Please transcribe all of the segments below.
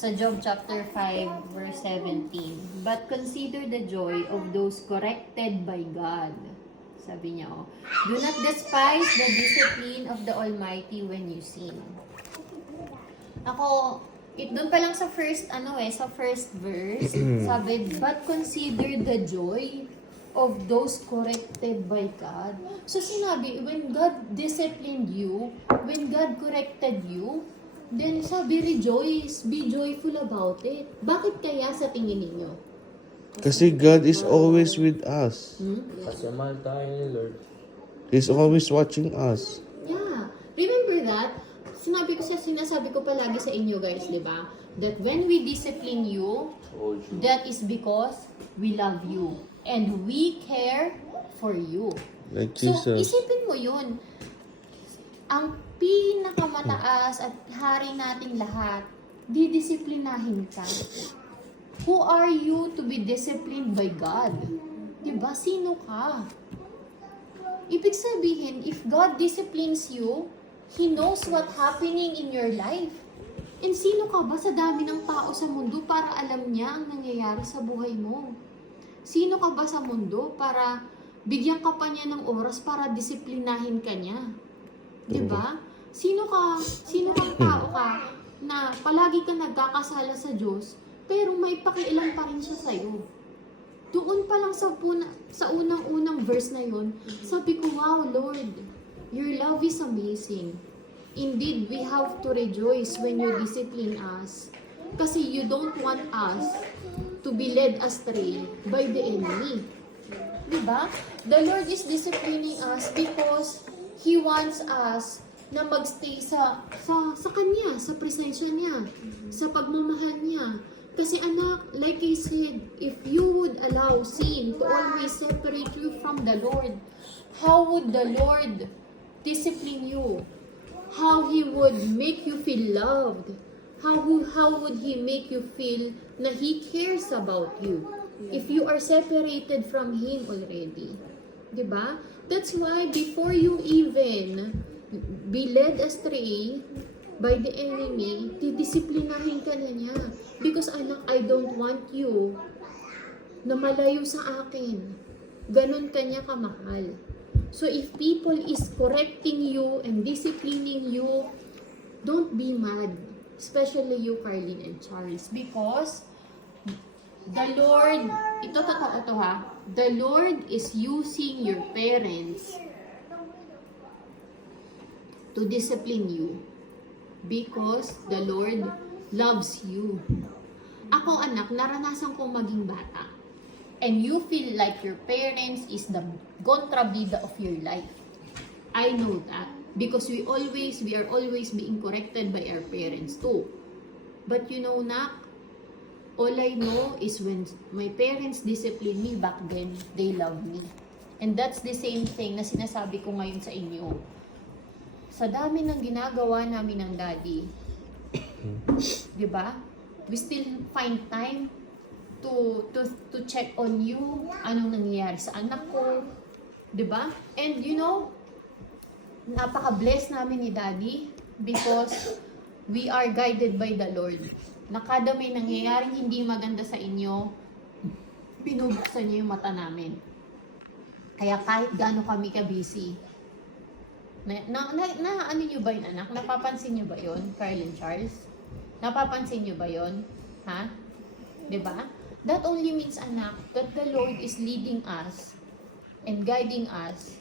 Sa Job chapter 5 verse 17. But consider the joy of those corrected by God. Sabi niya, oh, do not despise the discipline of the Almighty when you sin. Ako, doon pa lang sa first, sa first verse, sabi, but consider the joy of those corrected by God. So sinabi, when God disciplined you, when God corrected you, then sabi, rejoice, be joyful about it. Bakit kaya sa tingin ninyo? Kasi God is always with us. Kasi mahal tayo ni Lord. He's always watching us. Yeah. Remember that? Sinasabi ko palagi sa inyo guys, di ba? That when we discipline you, that is because we love you. And we care for you. Like So, Jesus. isipin mo yun. Ang pinakamataas at hari nating lahat, didisiplinahin ka. Who are you to be disciplined by God? Diba? Sino ka? Ibig sabihin, if God disciplines you, He knows what's happening in your life. And sino ka ba sa dami ng tao sa mundo para alam niya ang nangyayari sa buhay mo? Sino ka ba sa mundo para bigyan ka pa niya ng oras para disiplinahin ka niya? Diba? Sino kang tao ka na palagi ka nagkakasala sa Diyos, pero may pakialam pa rin siya sa'yo? Doon pa lang sa unang-unang verse na yun, sabi ko, wow, Lord, your love is amazing. Indeed, we have to rejoice when you discipline us. Kasi you don't want us to be led astray by the enemy. Diba? The Lord is disciplining us because He wants us na magstay sa Kanya, sa presensya niya, sa pagmamahal niya. Kasi anak, like I said, if you would allow sin to always separate you from the Lord, how would the Lord discipline you? How He would make you feel loved? How would He make you feel na He cares about you if you are separated from Him already? Diba? That's why before you even be led astray by the enemy, didisiplinahin ka na niya. Because anak, I don't want you na malayo sa akin. Ganon ka niya kamahal. So if people is correcting you and disciplining you, don't be mad. Especially you, Carlin and Charles. Because the Lord, ito totoo to ha, the Lord is using your parents to discipline you. Because the Lord loves you. Ako anak, naranasan kong maging bata. And you feel like your parents is the kontrabida of your life. I know that. Because we are always being corrected by our parents too. But you know, Nak, all I know is when my parents discipline me back then, they love me. And that's the same thing na sinasabi ko ngayon sa inyo. Sa dami ng ginagawa namin ng daddy, diba? We still find time to check on you, anong nangyayari sa anak ko, 'di ba? And you know, napaka-blessed namin ni Daddy because we are guided by the Lord. Na kada may nangyayaring hindi maganda sa inyo, binubuksan niyo yung mata namin. Kaya kahit gaano kami ka-busy, ano niyo ba yun, anak? Napapansin niyo ba yun, Carlin Charles? Napapansin niyo ba yun? Ha? 'Di ba? That only means, anak, that the Lord is leading us and guiding us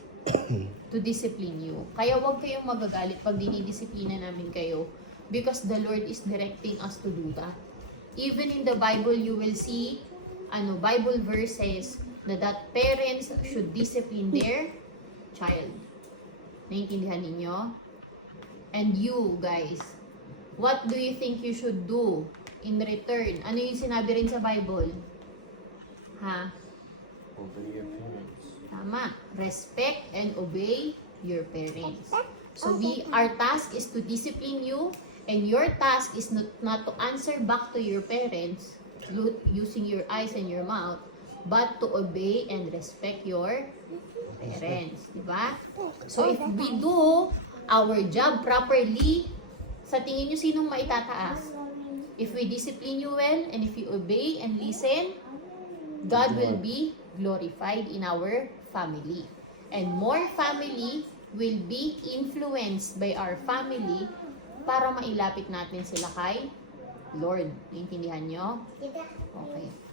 to discipline you. Kaya huwag kayong magagalit pag dinidisiplina namin kayo because the Lord is directing us to do that. Even in the Bible, you will see Bible verses that parents should discipline their child. Naintindihan ninyo? And you, guys, what do you think you should do in return? Ano yung sinabi rin sa Bible? Ha? Obey your parents. Tama. Respect and obey your parents. So our task is to discipline you, and your task is not to answer back to your parents using your eyes and your mouth, but to obey and respect your parents. Diba? So if we do our job properly, sa tingin nyo sinong maitataas? If we discipline you well, and if you obey and listen, God will be glorified in our family. And more family will be influenced by our family para mailapit natin sila kay Lord. Naintindihan nyo? Okay.